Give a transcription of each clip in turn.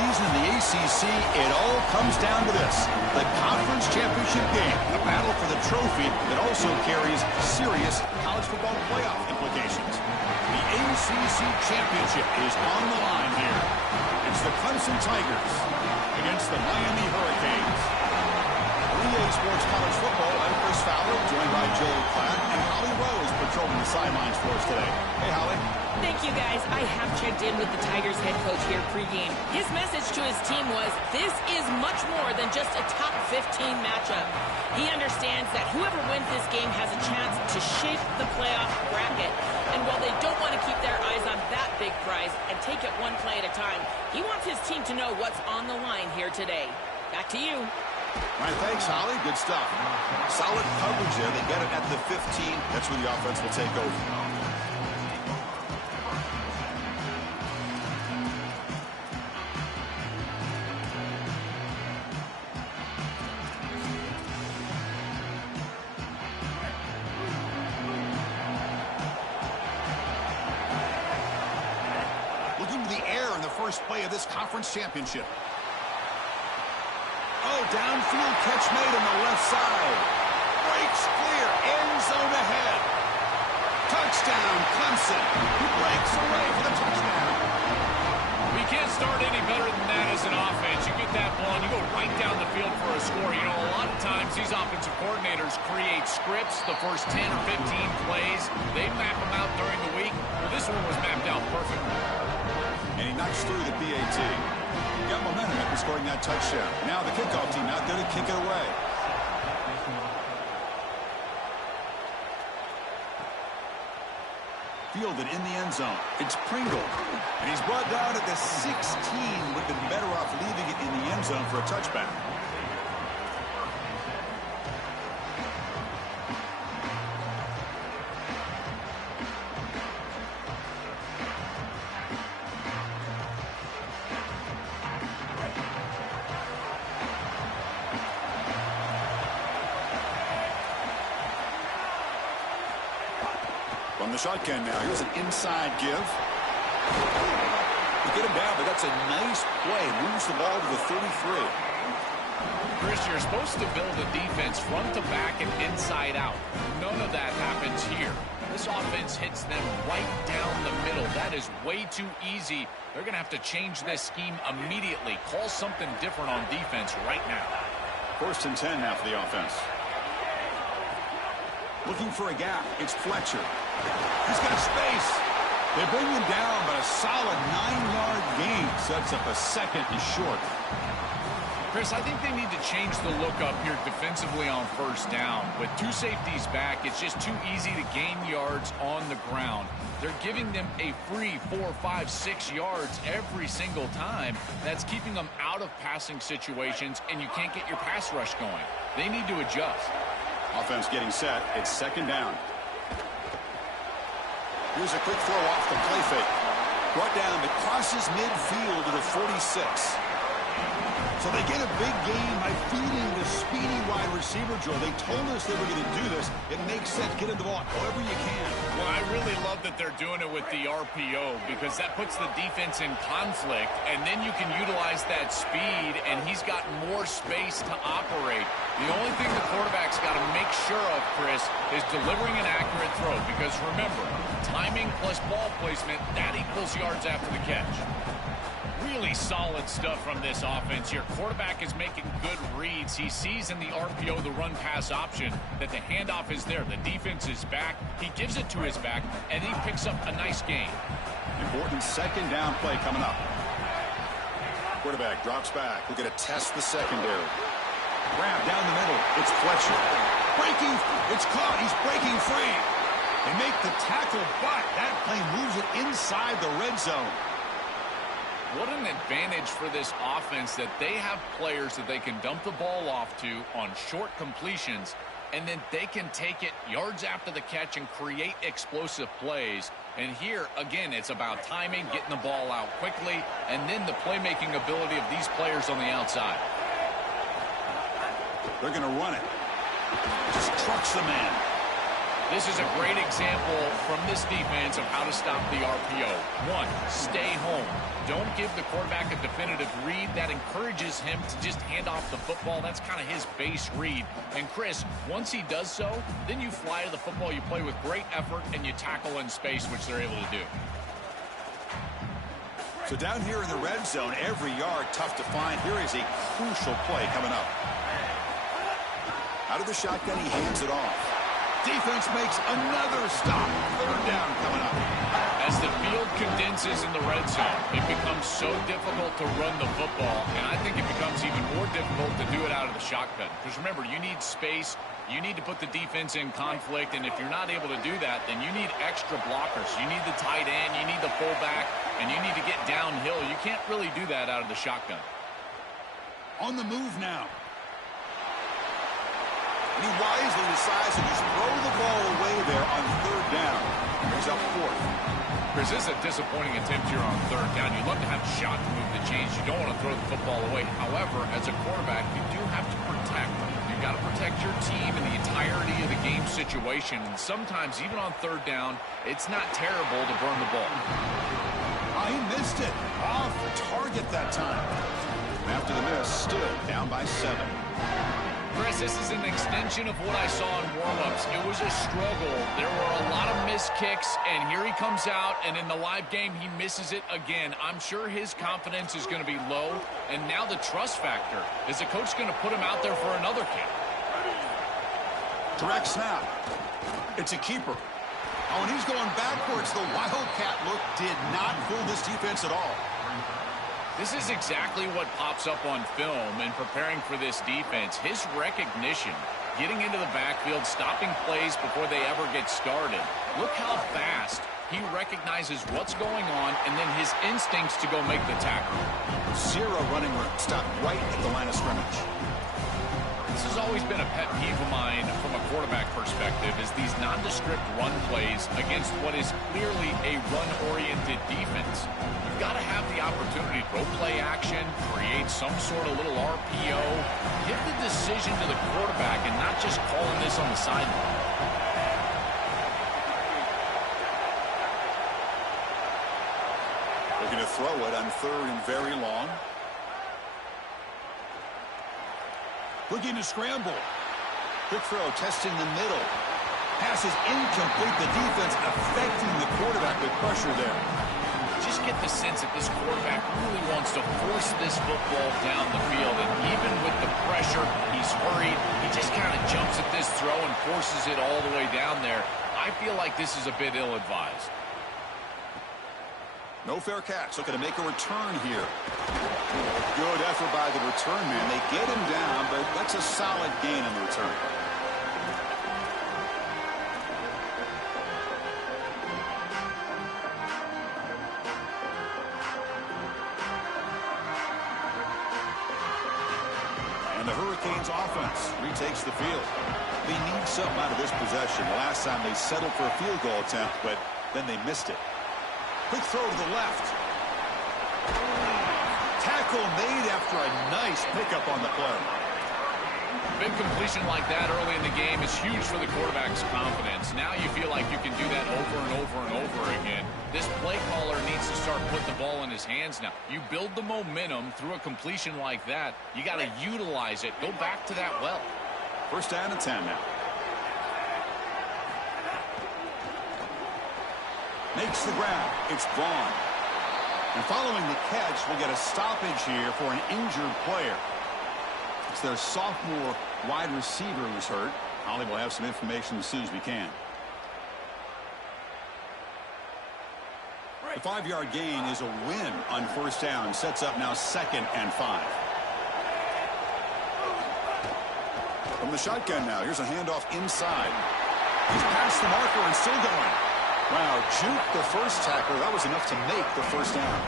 season in the ACC, it all comes down to this: the conference championship game, a battle for the trophy that also carries serious college football playoff implications. The ACC championship is on the line here. It's the Clemson Tigers against the Miami Hurricanes. EA Sports College Football, I'm Chris Fowler, joined by Joel Klatt and Holly Rose patrolling the sidelines for us today. Hey, Holly. Thank you, guys. I have checked in with the Tigers head coach here pregame. His message to his team was, this is much more than just a top 15 matchup. He understands that whoever wins this game has a chance to shape the playoff bracket. And while they don't want to keep their eyes on that big prize and take it one play at a time, he wants his team to know what's on the line here today. Back to you. All right, thanks, Holly. Good stuff. Solid coverage there. They get it at the 15. That's where the offense will take over. Looking to the air in the first play of this conference championship. Oh, downfield catch made on the left side. Breaks clear. End zone ahead. Touchdown, Clemson. He breaks away for the touchdown. We can't start any better than that as an offense. You get that ball and you go right down the field for a score. You know, a lot of times these offensive coordinators create scripts, the first 10 or 15 plays. They map them out during the week. Well, this one was mapped out perfectly. And he knocks through the PAT. Got momentum after scoring that touchdown. Now the kickoff team out there to kick it away. Fielded in the end zone. It's Pringle. And he's brought down at the 16. Would have been better off leaving it in the end zone for a touchback. From the shotgun now, here's an inside give. You get him down, but that's a nice play. Moves the ball to the 33. Chris, you're supposed to build a defense front to back and inside out. None of that happens here. This offense hits them right down the middle. That is way too easy. They're going to have to change this scheme immediately. Call something different on defense right now. 1st and 10 now for the offense. Looking for a gap. It's Fletcher. He's got space. They bring him down, but a solid 9-yard gain sets up a second and short. Chris, I think they need to change the look up here defensively on first down. With 2 safeties back, it's just too easy to gain yards on the ground. They're giving them a free 4, 5, 6 yards every single time. That's keeping them out of passing situations, and you can't get your pass rush going. They need to adjust. Offense getting set. It's 2nd down. Here's a quick throw off the play fake. Brought down, but crosses midfield to the 46. So they get a big gain by feeding the speedy wide receiver, Joe. They told us they were going to do this. It makes sense. Get in the ball however you can. Well, I really love that they're doing it with the RPO because that puts the defense in conflict, and then you can utilize that speed, and he's got more space to operate. The only thing the quarterback's got to make sure of, Chris, is delivering an accurate throw because, remember, timing plus ball placement, that equals yards after the catch. Really solid stuff from this offense. Your quarterback is making good reads. He sees in the RPO, the run-pass option, that the handoff is there. The defense is back. He gives it to his back, and he picks up a nice gain. Important 2nd down play coming up. Quarterback drops back. We're going to test the secondary. Grab down the middle. It's Fletcher. Breaking. It's caught. He's breaking free. They make the tackle, but that play moves it inside the red zone. What an advantage for this offense that they have players that they can dump the ball off to on short completions, and then they can take it yards after the catch and create explosive plays. And here, again, it's about timing, getting the ball out quickly, and then the playmaking ability of these players on the outside. They're going to run it. Just trucks the man. This is a great example from this defense of how to stop the RPO. One, stay home. Don't give the quarterback a definitive read. That encourages him to just hand off the football. That's kind of his base read. And Chris, once he does so, then you fly to the football. You play with great effort, and you tackle in space, which they're able to do. So down here in the red zone, every yard tough to find. Here is a crucial play coming up. Out of the shotgun, he hands it off. Defense makes another stop. Third down coming up. As the field condenses in the red zone, it becomes so difficult to run the football, and I think it becomes even more difficult to do it out of the shotgun. Because remember, you need space. You need to put the defense in conflict, and if you're not able to do that, then you need extra blockers. You need the tight end, you need the fullback, and you need to get downhill. You can't really do that out of the shotgun. On the move now. And he wisely decides to just throw the ball away there on third down. He's up fourth. Chris, this is a disappointing attempt here on third down. You'd love to have a shot to move the chains. You don't want to throw the football away. However, as a quarterback, you do have to protect. You've got to protect your team in the entirety of the game situation. And sometimes, even on third down, it's not terrible to burn the ball. Oh, he missed it. Off target that time. After the miss, still down by 7. Chris, this is an extension of what I saw in warm-ups. It was a struggle. There were a lot of missed kicks, and here he comes out, and in the live game, he misses it again. I'm sure his confidence is going to be low, and now the trust factor. Is the coach going to put him out there for another kick? Direct snap. It's a keeper. Oh, and he's going backwards. The Wildcat look did not fool this defense at all. This is exactly what pops up on film in preparing for this defense. His recognition, getting into the backfield, stopping plays before they ever get started. Look how fast he recognizes what's going on and then his instincts to go make the tackle. Zero running room. Stop right at the line of scrimmage. This has always been a pet peeve of mine from a quarterback perspective, is these nondescript run plays against what is clearly a run-oriented defense. You've got to have the opportunity to go play action, create some sort of little RPO, give the decision to the quarterback and not just calling this on the sideline. Looking to throw it on third and very long. Looking to scramble. Quick throw, testing the middle. Pass is incomplete. The defense affecting the quarterback with pressure there. Just get the sense that this quarterback really wants to force this football down the field. And even with the pressure, he's hurried. He just kind of jumps at this throw and forces it all the way down there. I feel like this is a bit ill-advised. No fair catch. Looking to make a return here. Good effort by the return man. They get him down, but that's a solid gain in the return. And the Hurricanes offense retakes the field. They need something out of this possession. The last time they settled for a field goal attempt, but then they missed it. Quick throw to the left. Tackle made after a nice pickup on the play. Big completion like that early in the game is huge for the quarterback's confidence. Now you feel like you can do that over and over and over again. This play caller needs to start putting the ball in his hands now. You build the momentum through a completion like that. You got to utilize it. Go back to that well. First down and 10 now. Makes the grab. It's Vaughn. And following the catch, we'll get a stoppage here for an injured player. It's their sophomore wide receiver who's hurt. Holly will have some information as soon as we can. The 5-yard gain is a win on first down. Sets up now 2nd and 5. From the shotgun now. Here's a handoff inside. He's past the marker and still going. Wow, juke the first tackler. That was enough to make the first down.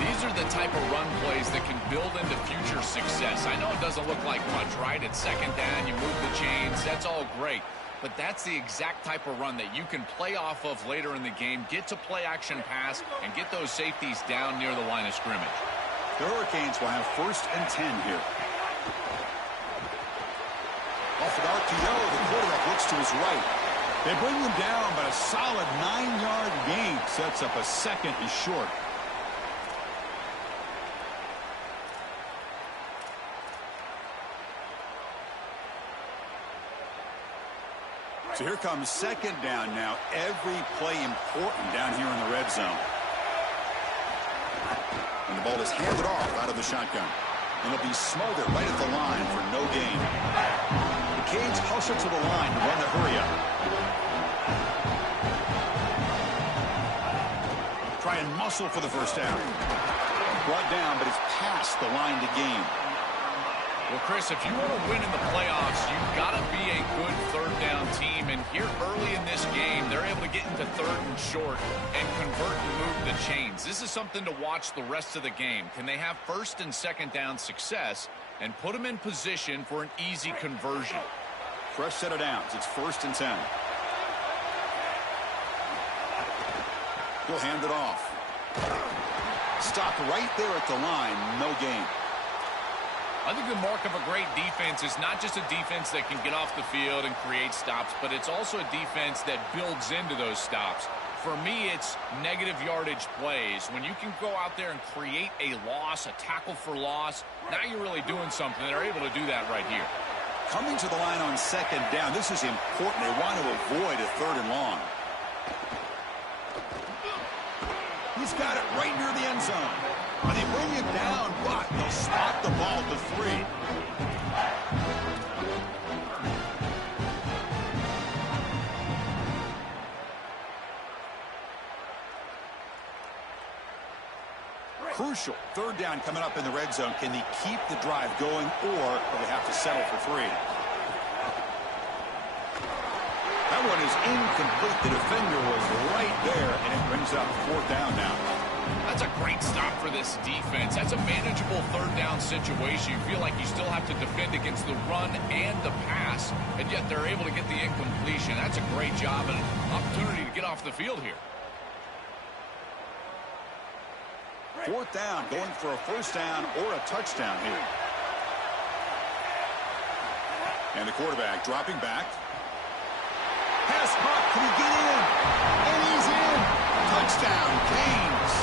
These are the type of run plays that can build into future success. I know it doesn't look like much, right? It's second down, you move the chains, that's all great. But that's the exact type of run that you can play off of later in the game, get to play action pass, and get those safeties down near the line of scrimmage. The Hurricanes will have 1st and 10 here. Off an RPO, the quarterback looks to his right. They bring him down, but a solid 9-yard gain sets up a second and short. So here comes second down now. Every play important down here in the red zone. And the ball is handed off out of the shotgun. And it'll be smothered right at the line for no gain. The Canes hustle to the line to run the hurry up. Try and muscle for the first down. Brought down, but it's past the line to gain. Well, Chris, if you want to win in the playoffs, you've got to be a good third down team. And here early in this game, they're able to get into third and short and convert and move the chains. This is something to watch the rest of the game. Can they have first and second down success and put them in position for an easy conversion? Fresh set of downs. It's 1st and 10. He'll hand it off. Stopped right there at the line. No gain. I think the mark of a great defense is not just a defense that can get off the field and create stops, but it's also a defense that builds into those stops. For me, it's negative yardage plays. When you can go out there and create a loss, a tackle for loss, now you're really doing something. They're able to do that right here. Coming to the line on second down, this is important. They want to avoid a third and long. He's got it right near the end zone. And they bring him down, but they'll spot the ball to 3. Crucial. Third down coming up in the red zone. Can they keep the drive going, or will they have to settle for 3? That one is incomplete. The defender was right there, and it brings up 4th down now. That's a great stop for this defense. That's a manageable third down situation. You feel like you still have to defend against the run and the pass, and yet they're able to get the incompletion. That's a great job and an opportunity to get off the field here. 4th down, going for a first down or a touchdown here. And the quarterback dropping back. Pass caught. Can he get in? And he's in. Touchdown, Canes.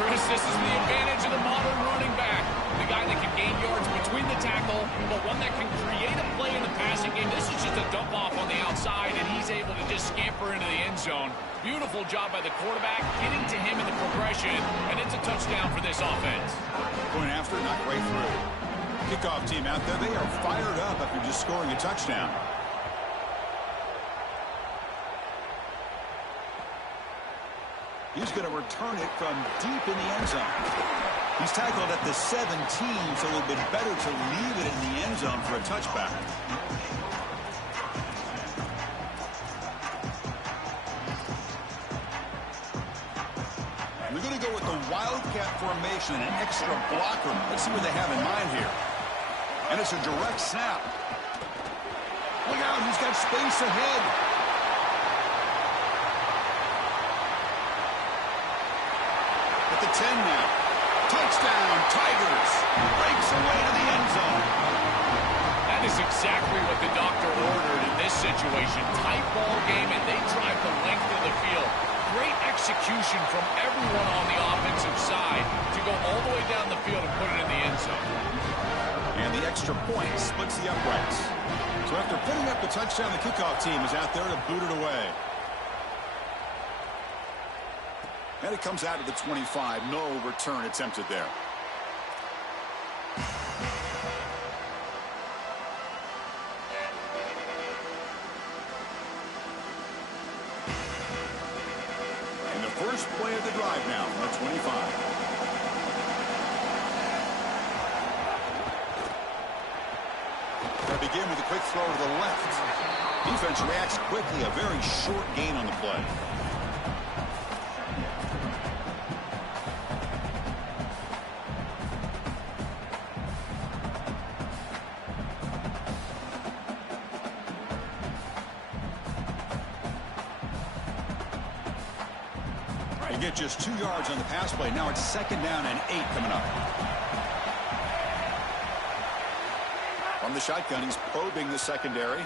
Chris, this is the advantage of the modern running back. The guy that can gain yards between the tackle, but one that can create a play in the passing game. This is just a dump off on the outside, and he's able to just scamper into the end zone. Beautiful job by the quarterback, getting to him in the progression, and it's a touchdown for this offense. Going after, not right through. Kickoff team out there. They are fired up after just scoring a touchdown. He's going to return it from deep in the end zone. He's tackled at the 17, so it would have been better to leave it in the end zone for a touchback. We're going to go with the Wildcat formation and an extra blocker. Let's see what they have in mind here. And it's a direct snap. Look out, he's got space ahead. The 10 now. Touchdown, Tigers. Breaks away to the end zone. That is exactly what the doctor ordered in this situation. Tight ball game, and they drive the length of the field. Great execution from everyone on the offensive side to go all the way down the field and put it in the end zone. And the extra point splits the uprights. So after putting up the touchdown, the kickoff team is out there to boot it away. And it comes out of the 25. No return attempted there. And the first play of the drive now from the 25. They begin with a quick throw to the left. Defense reacts quickly. A very short gain on the play. Get just 2 yards on the pass play. Now it's 2nd down and 8 coming up. From the shotgun, he's probing the secondary.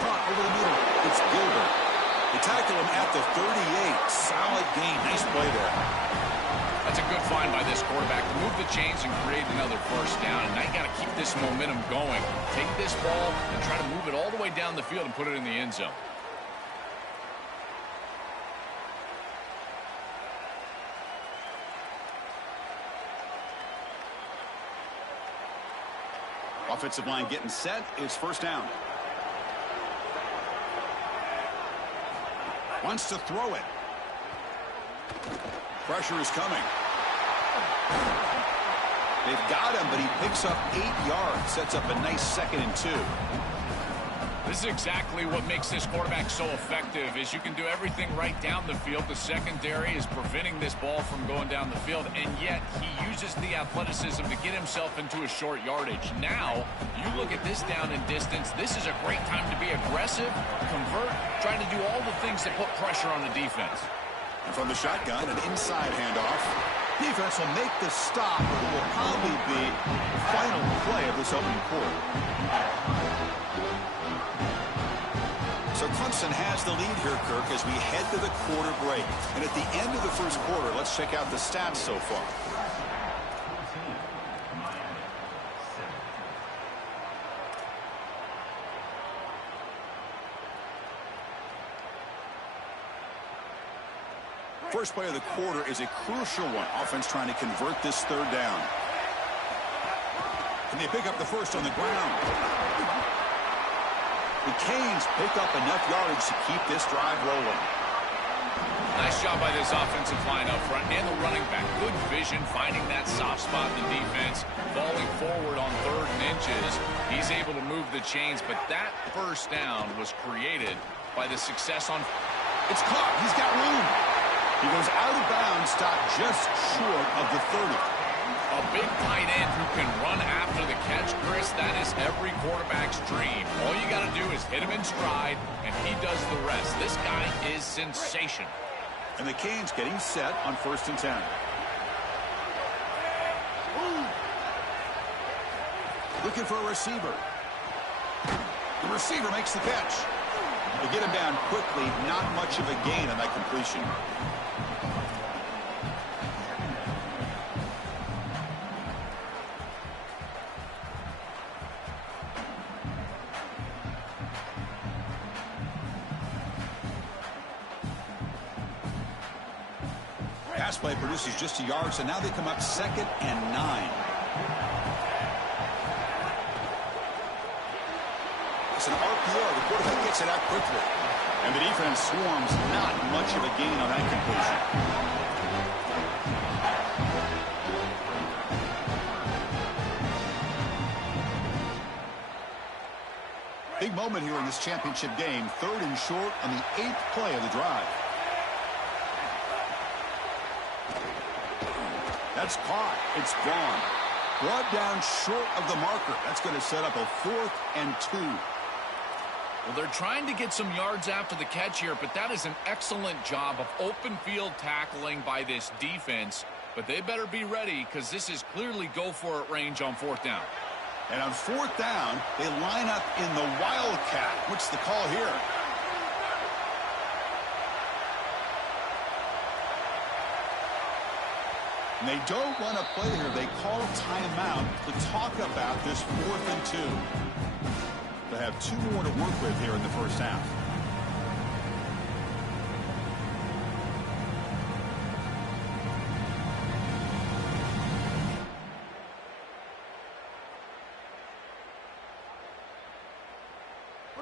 Caught over the middle. It's Gilbert. They tackle him at the 38. Solid gain. Nice play there. That's a good find by this quarterback to move the chains and create another first down. And now you got to keep this momentum going. Take this ball and try to move it all the way down the field and put it in the end zone. Offensive line getting set. It's first down. Wants to throw it. Pressure is coming. They've got him, but he picks up 8 yards. Sets up a nice 2nd and 2. This is exactly what makes this quarterback so effective, is you can do everything right down the field. The secondary is preventing this ball from going down the field, and yet he uses the athleticism to get himself into a short yardage. Now, you look at this down and distance, this is a great time to be aggressive, convert, trying to do all the things that put pressure on the defense. And from the shotgun, an inside handoff. Defense will make the stop, but it will probably be the final play of this opening quarter. So Clemson has the lead here, Kirk, as we head to the quarter break. And at the end of the first quarter, let's check out the stats so far. First play of the quarter is a crucial one. Offense trying to convert this third down. Can they pick up the first on the ground? The Canes pick up enough yardage to keep this drive rolling. Nice job by this offensive line up front and the running back. Good vision, finding that soft spot in the defense, falling forward on 3rd and inches. He's able to move the chains, but that first down was created by the success on... It's caught. He's got room. He goes out of bounds, stopped just short of the 30. A big tight end who can run after the catch, Chris, that is every quarterback's dream. All you got to do is hit him in stride, and he does the rest. This guy is sensational. And the Canes getting set on 1st and 10. Looking for a receiver. The receiver makes the catch. They get him down quickly, not much of a gain on that completion. Pass play produces just a yard, so now they come up 2nd and 9. It's an RPO. The quarterback gets it out quickly. And the defense swarms, not much of a gain on that completion. Big moment here in this championship game. 3rd and short on the 8th play of the drive. That's caught. It's gone. Brought down short of the marker. That's going to set up a 4th and 2. Well, they're trying to get some yards after the catch here, but that is an excellent job of open field tackling by this defense. But they better be ready, because this is clearly go-for-it range on 4th down. And on 4th down, they line up in the Wildcat. What's the call here? And they don't run a play here. They call timeout to talk about this 4th and 2. They have 2 more to work with here in the first half.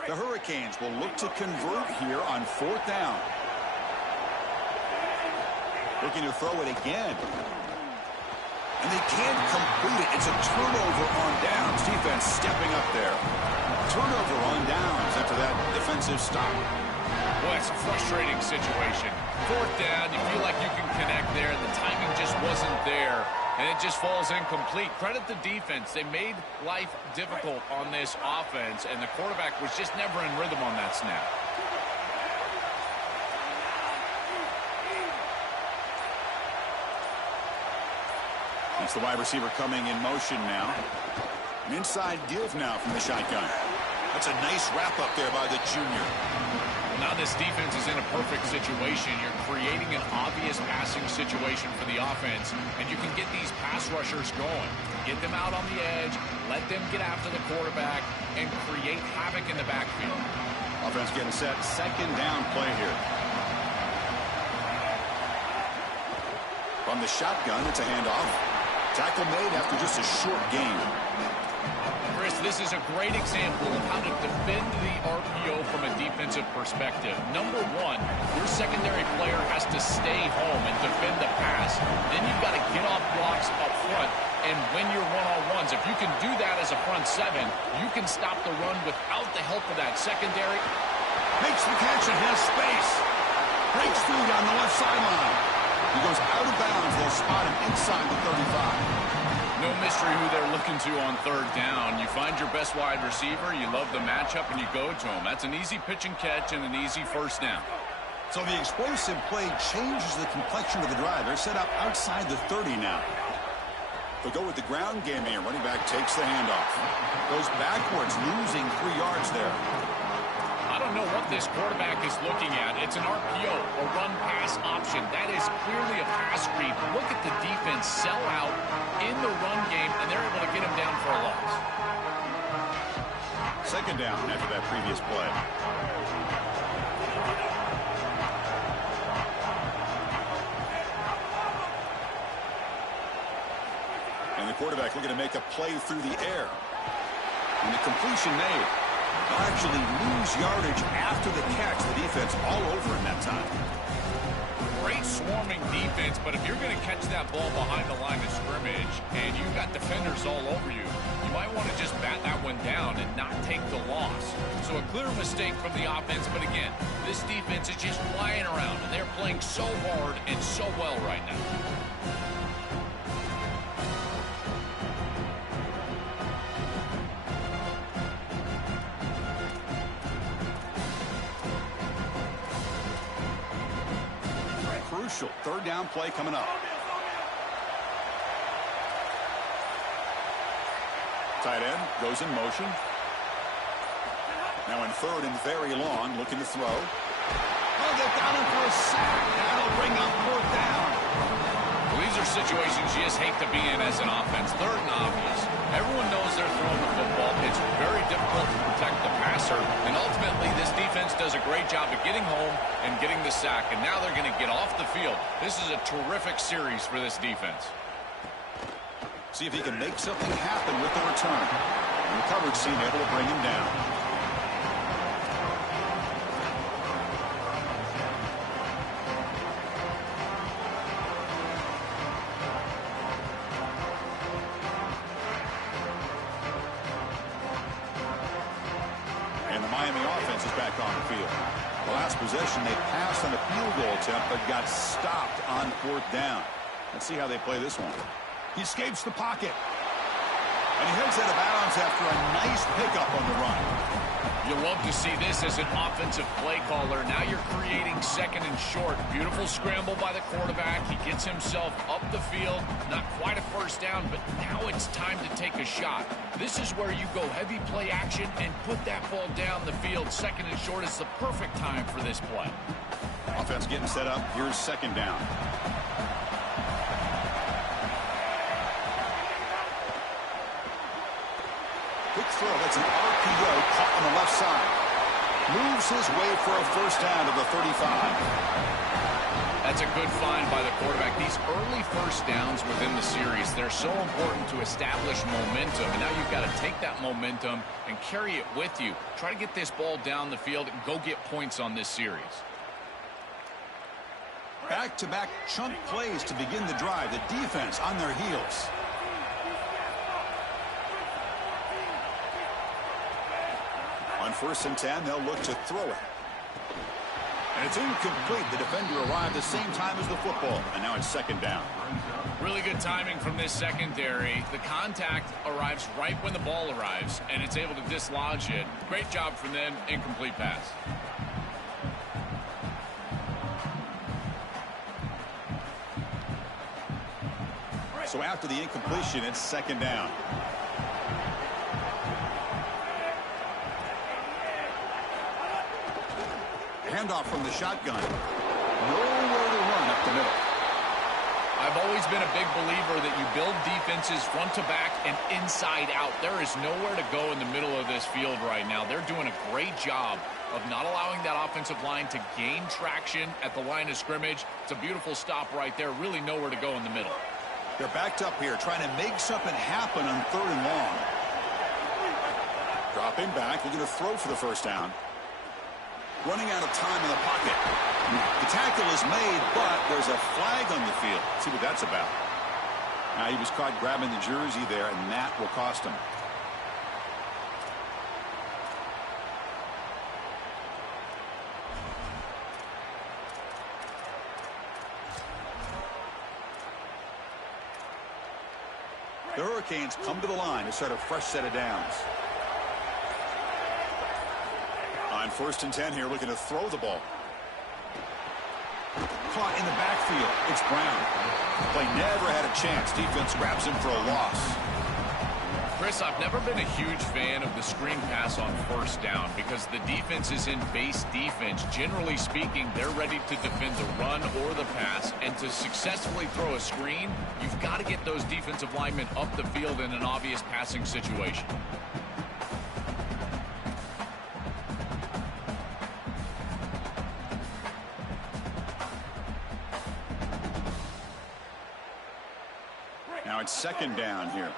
The Hurricanes will look to convert here on 4th down. Looking to throw it again. And they can't complete it. It's a turnover on downs. Defense stepping up there. Turnover on downs after that defensive stop. Boy, it's a frustrating situation. 4th down, you feel like you can connect there. The timing just wasn't there, and it just falls incomplete. Credit the defense. They made life difficult on this offense, and the quarterback was just never in rhythm on that snap. It's the wide receiver coming in motion now. An inside give now from the shotgun. That's a nice wrap-up there by the junior. Now this defense is in a perfect situation. You're creating an obvious passing situation for the offense, and you can get these pass rushers going. Get them out on the edge, let them get after the quarterback, and create havoc in the backfield. Offense getting set. Second down play here. From the shotgun, it's a handoff. Tackle made after just a short gain. Chris, this is a great example of how to defend the RPO from a defensive perspective. Number one, your secondary player has to stay home and defend the pass. Then you've got to get off blocks up front and win your one-on-ones. If you can do that as a front seven, you can stop the run without the help of that secondary. Makes the catch and has space. Breaks through down the left sideline. He goes out of bounds. They'll spot him inside the 35. No mystery who they're looking to on third down. You find your best wide receiver, you love the matchup, and you go to him. That's an easy pitch and catch and an easy first down. So the explosive play changes the complexion of the drive. They're set up outside the 30 now. They'll go with the ground game here. Running back takes the handoff. Goes backwards, losing 3 yards there. I don't know what this quarterback is looking at. It's an RPO, a run-pass option. That is clearly a pass read. Look at the defense sell out in the run game, and they're able to get him down for a loss. Second down after that previous play. And the quarterback looking to make a play through the air. And the completion made. They'll actually lose yardage after the catch. The defense all over in that time. Great swarming defense, but if you're going to catch that ball behind the line of scrimmage and you've got defenders all over you, you might want to just bat that one down and not take the loss. So a clear mistake from the offense, but again, this defense is just flying around, and they're playing so hard and so well right now. Crucial third down play coming up. Tight end goes in motion. Now in third and very long, looking to throw. Oh, they've got him for a sack. That'll bring up fourth down. Well, these are situations you just hate to be in as an offense. Third and obvious. Everyone knows they're throwing the football. It's very difficult to protect the passer. And ultimately, this defense does a great job of getting home and getting the sack. And now they're going to get off the field. This is a terrific series for this defense. See if he can make something happen with the return. And the coverage team able to bring him down. And the Miami offense is back on the field. The last possession, they passed on a field goal attempt, but got stopped on fourth down. Let's see how they play this one. He escapes the pocket. And he heads out of bounds after a nice pickup on the run. You'll love to see this as an offensive play caller. Now you're creating second and short. Beautiful scramble by the quarterback. He gets himself up the field. Not quite a first down, but now it's time to take a shot. This is where you go heavy play action and put that ball down the field. Second and short is the perfect time for this play. Offense getting set up. Here's second down. Quick throw. That's an RPO caught on the left side. Moves his way for a first down to the 35. That's a good find by the quarterback. These early first downs within the series, they're so important to establish momentum. And now you've got to take that momentum and carry it with you. Try to get this ball down the field and go get points on this series. Back-to-back chunk plays to begin the drive. The defense on their heels. On 1st and 10, they'll look to throw it. And it's incomplete. The defender arrived the same time as the football. And now it's second down. Really good timing from this secondary. The contact arrives right when the ball arrives, and it's able to dislodge it. Great job from them. Incomplete pass. So after the incompletion, it's second down. handoff from the shotgun. Nowhere to run up the middle. I've always been a big believer that you build defenses front to back and inside out. There is nowhere to go in the middle of this field right now. They're doing a great job of not allowing that offensive line to gain traction at the line of scrimmage. It's a beautiful stop right there. Really nowhere to go in the middle. They're backed up here, trying to make something happen on 3rd and long. Dropping back, looking to throw for the first down. Running out of time in the pocket. The tackle is made, but there's a flag on the field. Let's see what that's about. Now he was caught grabbing the jersey there, and that will cost him. The Hurricanes come to the line to start a fresh set of downs. On 1st and 10 here, looking to throw the ball. Caught in the backfield. It's Brown. Play never had a chance. Defense grabs him for a loss. Chris, I've never been a huge fan of the screen pass on 1st down because the defense is in base defense. Generally speaking, they're ready to defend the run or the pass, and to successfully throw a screen, you've got to get those defensive linemen up the field in an obvious passing situation. Now it's 2nd down here.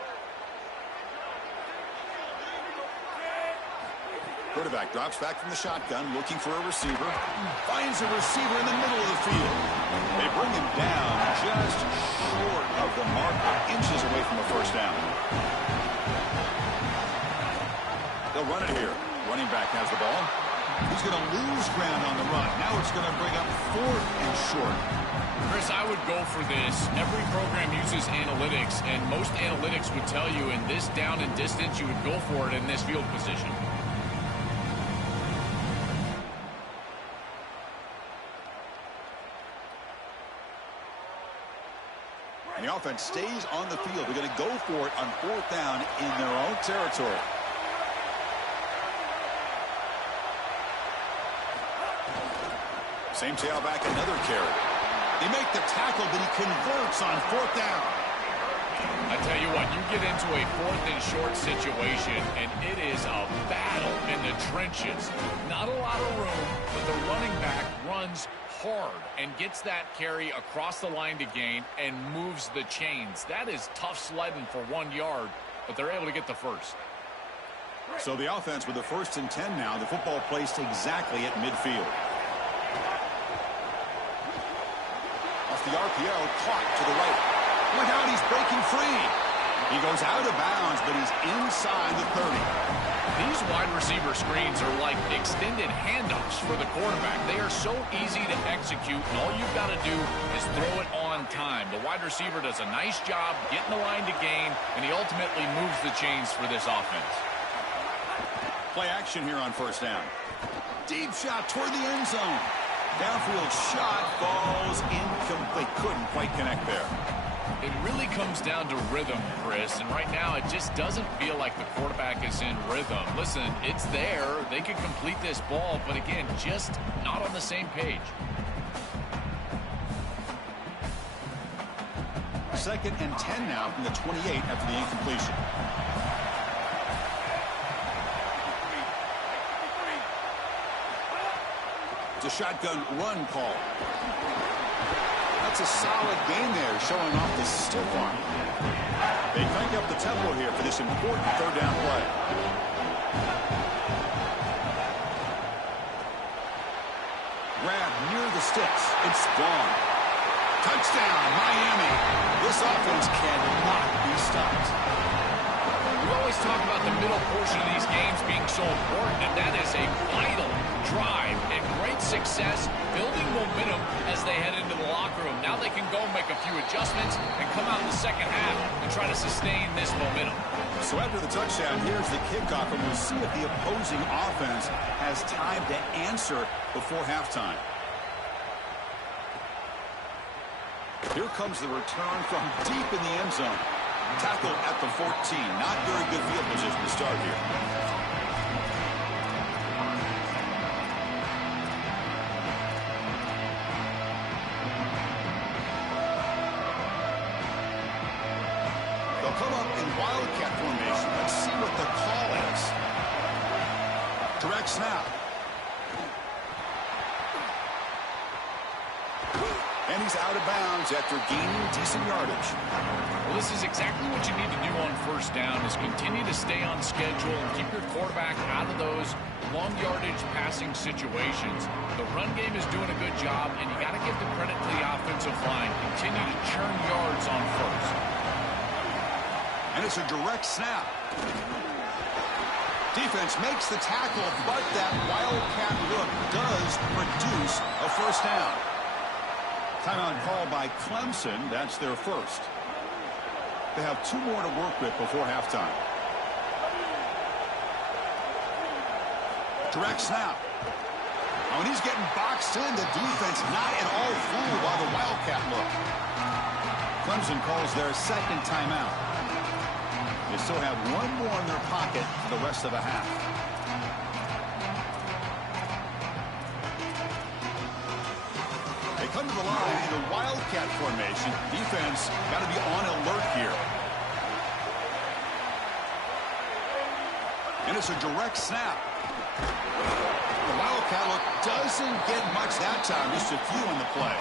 Quarterback drops back from the shotgun, looking for a receiver. Finds a receiver in the middle of the field. They bring him down just short of the marker, inches away from a 1st down. They'll run it here. Running back has the ball. He's going to lose ground on the run. Now it's going to bring up 4th and short. Chris, I would go for this. Every program uses analytics, and most analytics would tell you in this down and distance, you would go for it in this field position. And the offense stays on the field. They're going to go for it on 4th down in their own territory. Same tailback, another carry. They make the tackle, but he converts on 4th down. I tell you what, you get into a 4th and short situation, and it is a battle in the trenches. Not a lot of room, but the running back runs hard and gets that carry across the line to gain and moves the chains. That is tough sledding for 1 yard, but they're able to get the first. So the offense with the 1st and 10 now. The football placed exactly at midfield. Off the RPO, caught to the right. Look out, he's breaking free. He goes out of bounds, but he's inside the 30. These wide receiver screens are like extended handoffs for the quarterback. They are so easy to execute, and all you've got to do is throw it on time. The wide receiver does a nice job getting the line to gain, and he ultimately moves the chains for this offense. Play action here on 1st down. Deep shot toward the end zone. Downfield shot falls incomplete. Couldn't quite connect there. It really comes down to rhythm, Chris, and right now it just doesn't feel like the quarterback is in rhythm. Listen, it's there. They could complete this ball, but again, just not on the same page. 2nd and 10 now from the 28 after the incompletion. It's a shotgun run call. That's a solid game there, showing off the stiff arm. They crank up the tempo here for this important 3rd down play. Grab near the sticks. It's gone. Touchdown, Miami. This offense cannot be stopped. We always talk about the middle portion of these games being so important, and that is a vital drive and great success, building momentum as they head into the locker room. Now they can go make a few adjustments and come out in the 2nd half and try to sustain this momentum. So after the touchdown, here's the kickoff, and we'll see if the opposing offense has time to answer before halftime. Here comes the return from deep in the end zone. Tackle at the 14. Not very good field position to start here. wildcat formation. Let's see what the call is. Direct snap. And he's out of bounds after gaining decent yardage. Well, this is exactly what you need to do on first down, is continue to stay on schedule and keep your quarterback out of those long yardage passing situations. The run game is doing a good job, and you got to give the credit to the offensive line. Continue to churn yards on first. And it's a direct snap. Defense makes the tackle, but that wildcat look does produce a first down. Timeout called by Clemson. That's their first. They have 2 more to work with before halftime. Direct snap. Oh, and he's getting boxed in. The defense not at all fooled by the wildcat look. Clemson calls their second timeout. They still have 1 more in their pocket for the rest of the half. They come to the line in a wildcat formation. Defense got to be on alert here. And it's a direct snap. The wildcat look doesn't get much that time. Just a few in the play.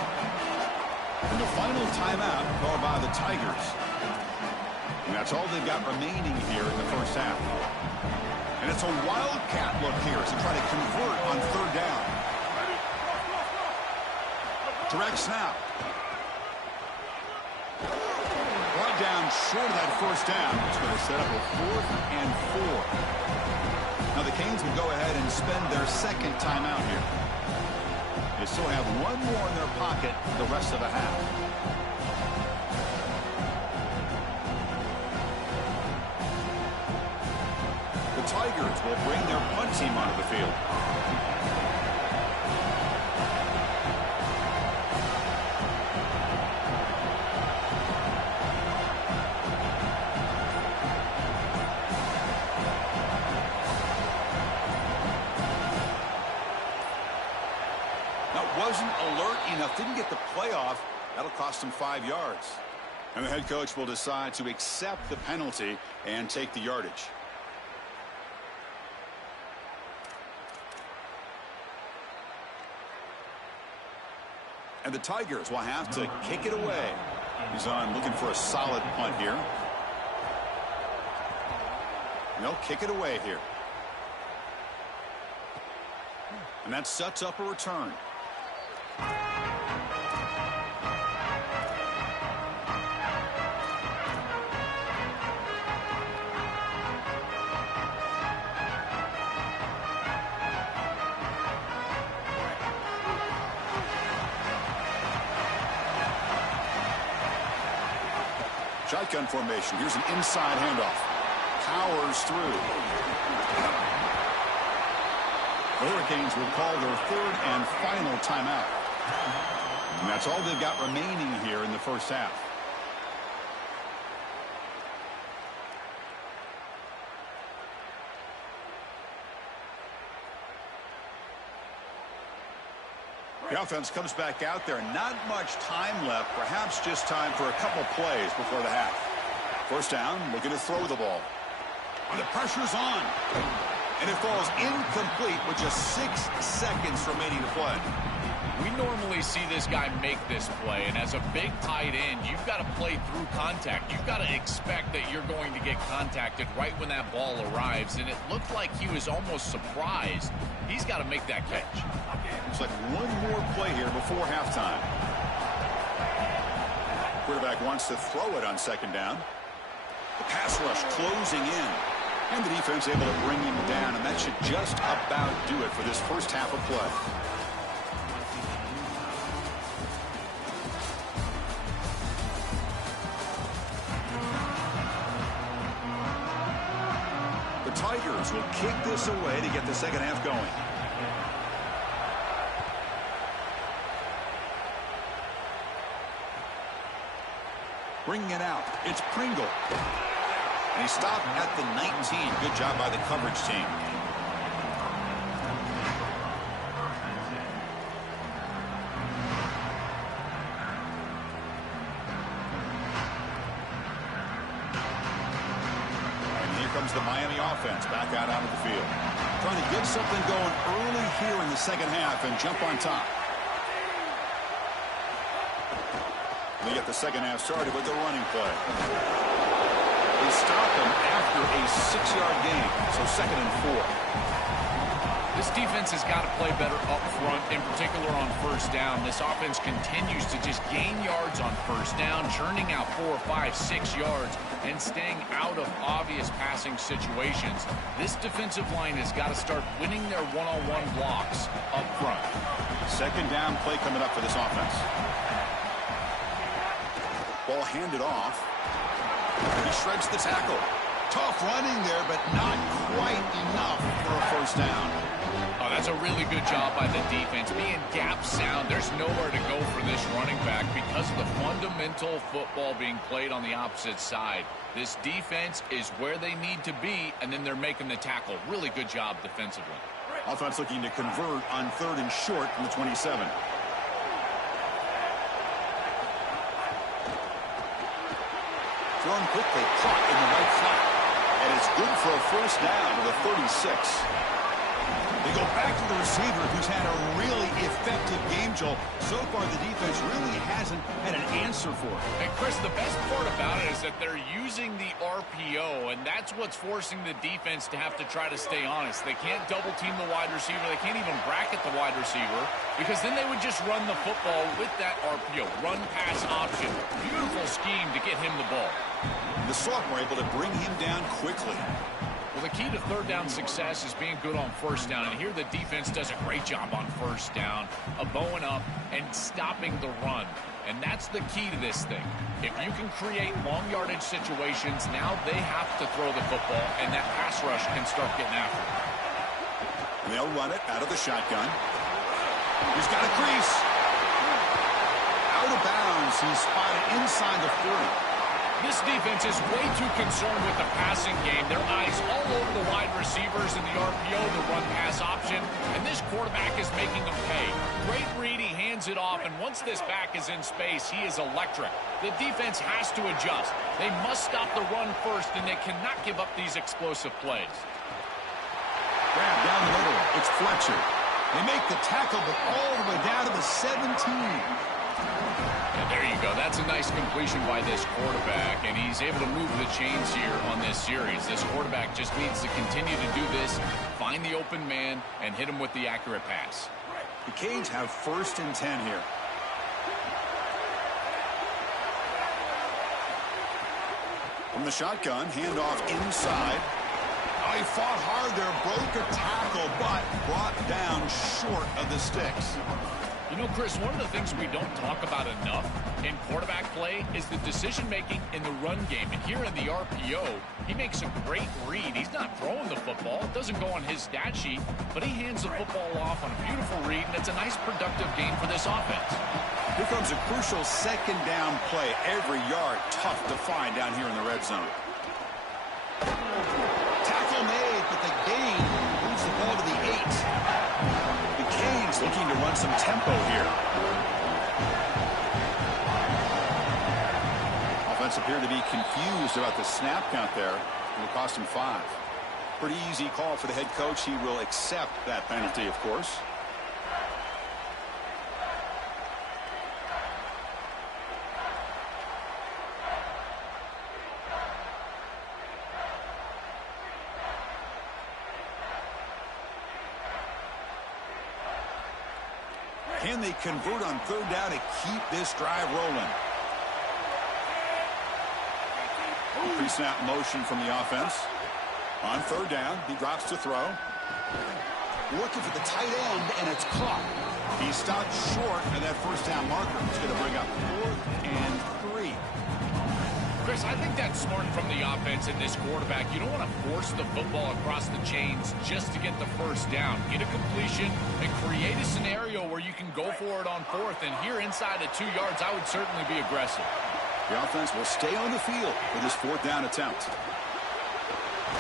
And the final timeout called by the Tigers. And that's all they've got remaining here in the first half. And it's a wildcat look here as they try to convert on third down. Direct snap. Brought down short of that first down. It's going to set up a 4th and 4. Now the Canes will go ahead and spend their second timeout here. They still have 1 more in their pocket for the rest of the half. The Tigers will bring their punt team onto the field. Wasn't alert enough, didn't get the playoff. That'll cost him 5 yards. And the head coach will decide to accept the penalty and take the yardage. And the Tigers will have to kick it away. He's on looking for a solid punt here. And they'll kick it away here. And that sets up a return. Shotgun formation. Here's an inside handoff. Powers through. The Hurricanes will call their 3rd and final timeout. And that's all they've got remaining here in the first half. The offense comes back out there. Not much time left. Perhaps just time for a couple plays before the half. First down, looking to throw the ball. And the pressure's on. And it falls incomplete with just 6 seconds remaining to play. We normally see this guy make this play, and as a big tight end, you've got to play through contact. You've got to expect that you're going to get contacted right when that ball arrives, and it looked like he was almost surprised. He's got to make that catch. Looks like 1 more play here before halftime. Quarterback wants to throw it on second down. The pass rush closing in. And the defense able to bring him down, and that should just about do it for this first half of play. The Tigers will kick this away to get the second half going. Bringing it out, it's Pringle. And he stopped at the 19. Good job by the coverage team. offense back out onto the field. Trying to get something going early here in the second half and jump on top. They get the second half started with the running play. They stop him after a 6-yard gain, so 2nd and 4. This defense has got to play better up front, in particular on first down. This offense continues to just gain yards on first down, churning out 4, 5, 6 yards, and staying out of obvious passing situations. This defensive line has got to start winning their one-on-one blocks up front. Second down play coming up for this offense. Ball handed off. He shreds the tackle. Tough running there, but not quite enough for a first down. Oh, that's a really good job by the defense. Being gap sound, there's nowhere to go for this running back because of the fundamental football being played on the opposite side. This defense is where they need to be, and then they're making the tackle. Really good job defensively. Offense looking to convert on 3rd and short from the 27. Thrown quickly, caught in the right flat. And it's good for a first down to the 36. They go back to the receiver who's had a really effective game, Joel. So far, the defense really hasn't had an answer for it. And, Chris, the best part about it is that they're using the RPO, and that's what's forcing the defense to have to try to stay honest. They can't double-team the wide receiver. They can't even bracket the wide receiver because then they would just run the football with that RPO, run-pass option. Beautiful scheme to get him the ball. The sophomore able to bring him down quickly. Well, the key to third down success is being good on first down. And here the defense does a great job on first down of bowing up and stopping the run. And that's the key to this thing. If you can create long yardage situations, now they have to throw the football, and that pass rush can start getting after it. They'll run it out of the shotgun. He's got a crease. Out of bounds. He's spotted inside the 40. This defense is way too concerned with the passing game. Their eyes all over the wide receivers in the RPO, the run-pass option, and this quarterback is making them pay. Great read, he hands it off, and once this back is in space, he is electric. The defense has to adjust. They must stop the run first, and they cannot give up these explosive plays. Grab down the middle. It's Fletcher. They make the tackle, but all the way down to the 17. And there you go. That's a nice completion by this quarterback, and he's able to move the chains here on this series. This quarterback just needs to continue to do this, find the open man, and hit him with the accurate pass. The Canes have 1st and 10 here. From the shotgun, handoff inside. Oh, he fought hard there, broke a tackle, but brought down short of the sticks. You know, Chris, one of the things we don't talk about enough in quarterback play is the decision-making in the run game. And here in the RPO, he makes a great read. He's not throwing the football. It doesn't go on his stat sheet, but he hands the football off on a beautiful read, and it's a nice, productive game for this offense. Here comes a crucial second down play. Every yard tough to find down here in the red zone. Tackle made, but the gain moves the ball to the 8. Looking to run some tempo here. Offense appeared to be confused about the snap count there. It will cost him 5. Pretty easy call for the head coach. He will accept that penalty, of course. Can they convert on 3rd down to keep this drive rolling? Pre-snap motion from the offense. On 3rd down, he drops to throw. Looking for the tight end, and it's caught. He stopped short of that first down marker. It's going to bring up 4th and 3. Chris, I think that's smart from the offense and this quarterback. You don't want to force the football across the chains just to get the first down. Get a completion and create a scenario where you can go for it on 4th. And here inside of 2 yards, I would certainly be aggressive. The offense will stay on the field for this 4th down attempt.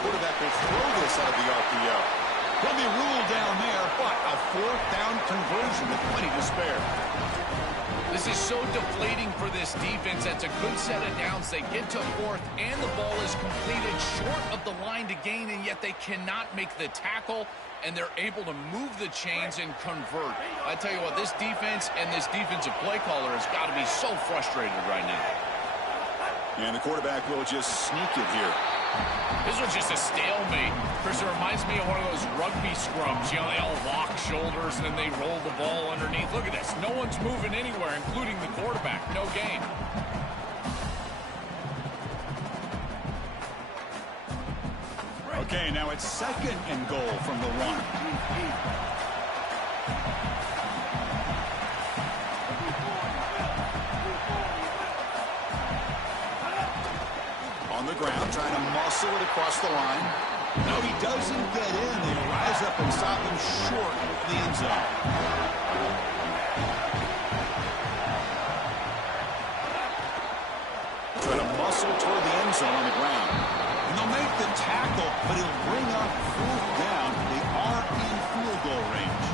Quarterback will throw this out of the RPO. He'll be ruled down there, but a 4th down conversion with plenty to spare. This is so deflating for this defense. That's a good set of downs. They get to fourth, and the ball is completed short of the line to gain, and yet they cannot make the tackle, and they're able to move the chains and convert. I tell you what, this defense and this defensive play caller has got to be so frustrated right now. And the quarterback will just sneak it here. This was just a stalemate. Chris, it reminds me of one of those rugby scrums. You know, they all lock shoulders and then they roll the ball underneath. Look at this. No one's moving anywhere, including the quarterback. No gain. Okay, now it's 2nd and goal from the 1. On the ground, trying to muscle it across the line. No, he doesn't get in. They rise up and stop him short of the end zone. Try to muscle toward the end zone on the ground. And they'll make the tackle, but he'll bring up 4th down. They are in field goal range.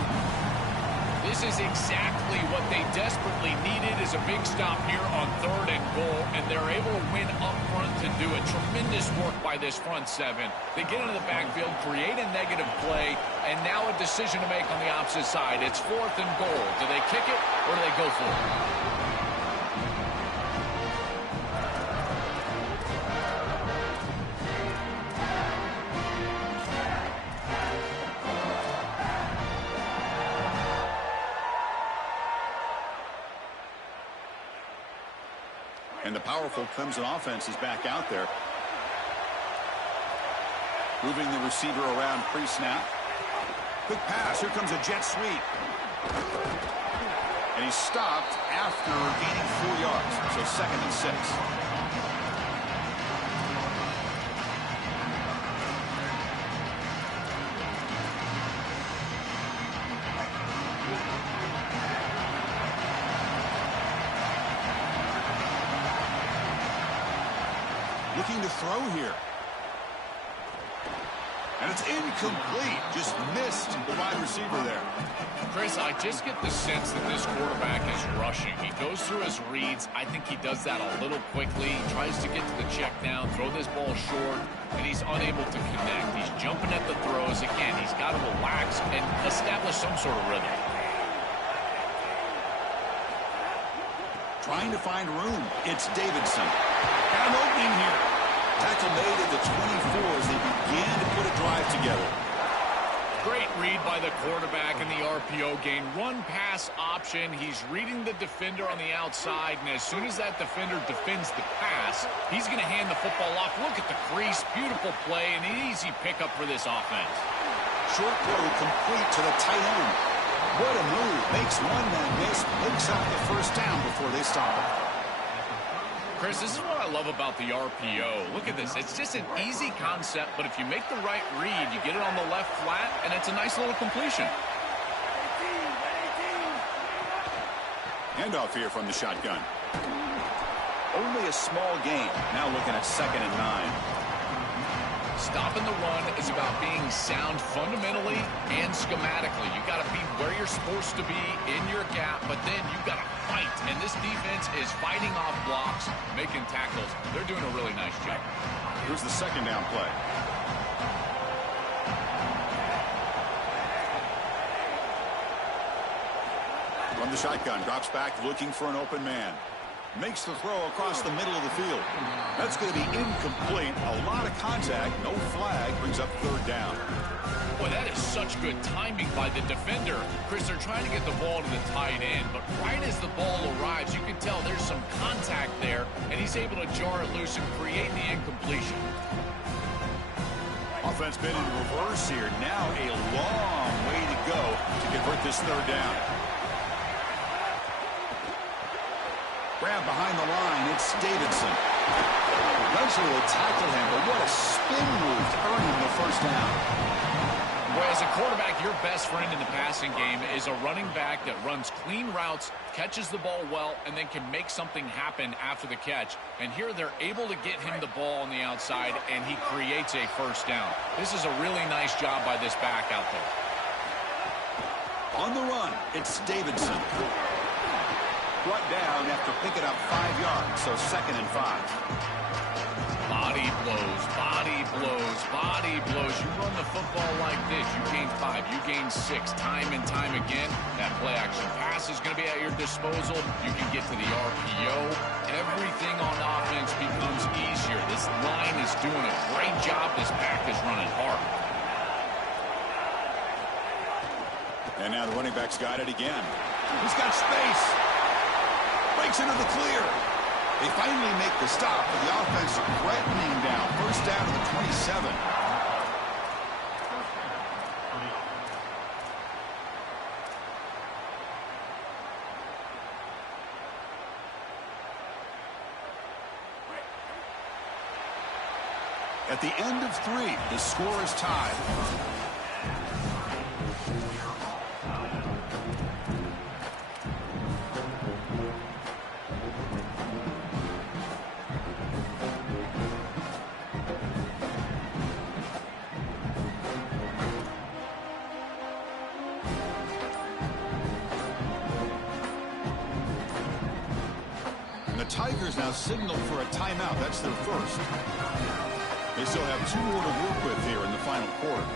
This is exactly what they desperately needed, is a big stop here on 3rd and goal, and they're able to win up front to do it. Tremendous work by this front 7. They get into the backfield, create a negative play, and now a decision to make on the opposite side. It's 4th and goal. Do they kick it or do they go for it? And the powerful Clemson offense is back out there. Moving the receiver around pre-snap. Quick pass. Here comes a jet sweep. And he's stopped after gaining 4 yards. So 2nd and 6. Looking to throw here. And it's incomplete. Just missed the wide receiver there. Chris, I just get the sense that this quarterback is rushing. He goes through his reads. I think he does that a little quickly. He tries to get to the check down, throw this ball short, and he's unable to connect. He's jumping at the throws. Again, he's got to relax and establish some sort of rhythm. Trying to find room. It's Davidson. Got an opening here. Tackle made at the 24 as they began to put a drive together. Great read by the quarterback in the RPO game. Run pass option. He's reading the defender on the outside, and as soon as that defender defends the pass, he's going to hand the football off. Look at the crease. Beautiful play and an easy pickup for this offense. Short throw complete to the tight end. What a move. Makes one man miss. Picks up the 1st down before they stop it. Chris, this is what I love about the RPO. Look at this. It's just an easy concept, but if you make the right read, you get it on the left flat, and it's a nice little completion. Handoff here from the shotgun. Only a small gain. Now looking at 2nd and 9. Stopping the run is about being sound fundamentally and schematically. You got to be where you're supposed to be in your gap, but then you've got to fight. And this defense is fighting off blocks, making tackles. They're doing a really nice job. Here's the 2nd down play. From the shotgun, drops back looking for an open man. Makes the throw across the middle of the field. That's going to be incomplete. A lot of contact. No flag. Brings up 3rd down. Boy, that is such good timing by the defender. Chris, they're trying to get the ball to the tight end, but right as the ball arrives, you can tell there's some contact there, and he's able to jar it loose and create the incompletion. Offense been in reverse here. Now a long way to go to convert this 3rd down. Grab behind the line. It's Davidson. Eventually they tackle him, but what a spin move to earn him the 1st down. Boy, as a quarterback, your best friend in the passing game is a running back that runs clean routes, catches the ball well, and then can make something happen after the catch. And here they're able to get him the ball on the outside, and he creates a 1st down. This is a really nice job by this back out there. On the run, it's Davidson. brought down after picking up 5 yards, so 2nd and 5. Body blows, body blows, body blows. You run the football like this, you gain 5, you gain 6, time and time again. That play action pass is going to be at your disposal. You can get to the RPO. Everything on offense becomes easier. This line is doing a great job. This pack is running hard. And now the running back's got it again. He's got space. Breaks into the clear. They finally make the stop, but the offense threatening down. First down to the 27. At the end of 3, the score is tied. The Tigers now signal for a timeout. That's their first. They still have 2 more to work with here in the final quarter.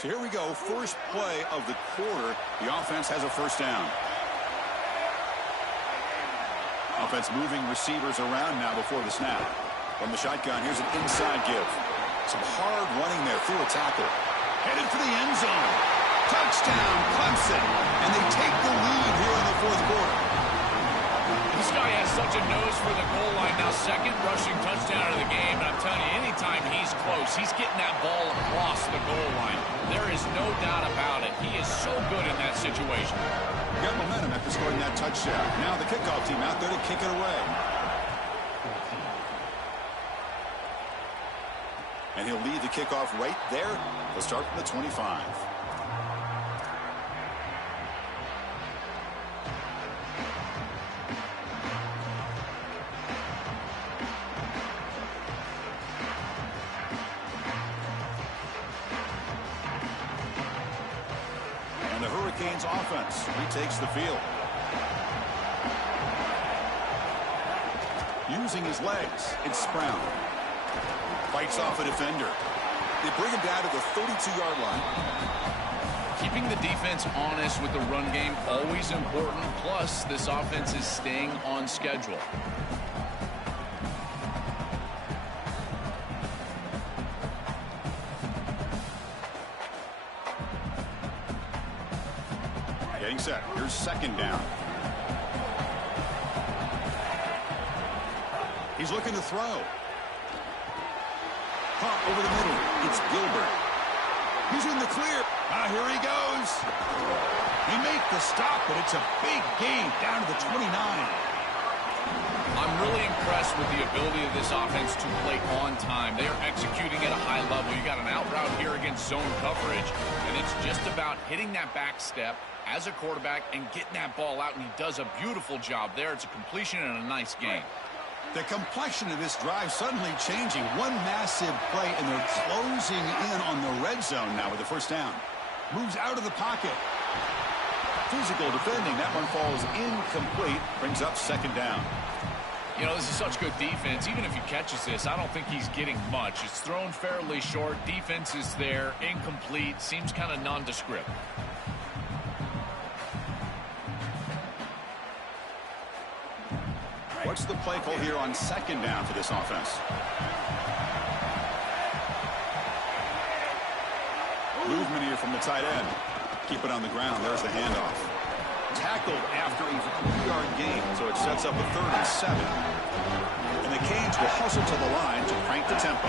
So here we go. First play of the quarter. The offense has a first down. Offense moving receivers around now before the snap. From the shotgun, here's an inside give. Some hard running there through a tackle. Headed for the end zone. Touchdown, Clemson. And they take the lead here in the 4th quarter. This guy has such a nose for the goal line. Now, 2nd rushing touchdown of the game. And I'm telling you, anytime he's close, he's getting that ball across the goal line. There is no doubt about it. He is so good in that situation. Got momentum after scoring that touchdown. Now the kickoff team out there to kick it away. And he'll lead the kickoff right there. They'll start from the 25. And the Hurricanes offense retakes the field. Using his legs, it's Brown. Fights off a defender. They bring him down to the 32-yard line. Keeping the defense honest with the run game, always important. Plus, this offense is staying on schedule. Getting set. Here's 2nd down. He's looking to throw. Caught over the middle. It's Gilbert. He's in the clear. Here he goes. He made the stop, but it's a big gain down to the 29. I'm really impressed with the ability of this offense to play on time. They are executing at a high level. You got an out route here against zone coverage, and it's just about hitting that back step as a quarterback and getting that ball out, and he does a beautiful job there. It's a completion and a nice game. The complexion of this drive suddenly changing. One massive play, and they're closing in on the red zone now with the first down. Moves out of the pocket. Physical defending. That one falls incomplete. Brings up 2nd down. You know, this is such good defense. Even if he catches this, I don't think he's getting much. It's thrown fairly short. Defense is there. Incomplete. Seems kind of nondescript. What's the play call here on 2nd down for this offense? Movement here from the tight end. Keep it on the ground. There's the handoff. Tackled after a 3-yard gain, so it sets up a 3rd and 7. And the Canes will hustle to the line to crank the tempo.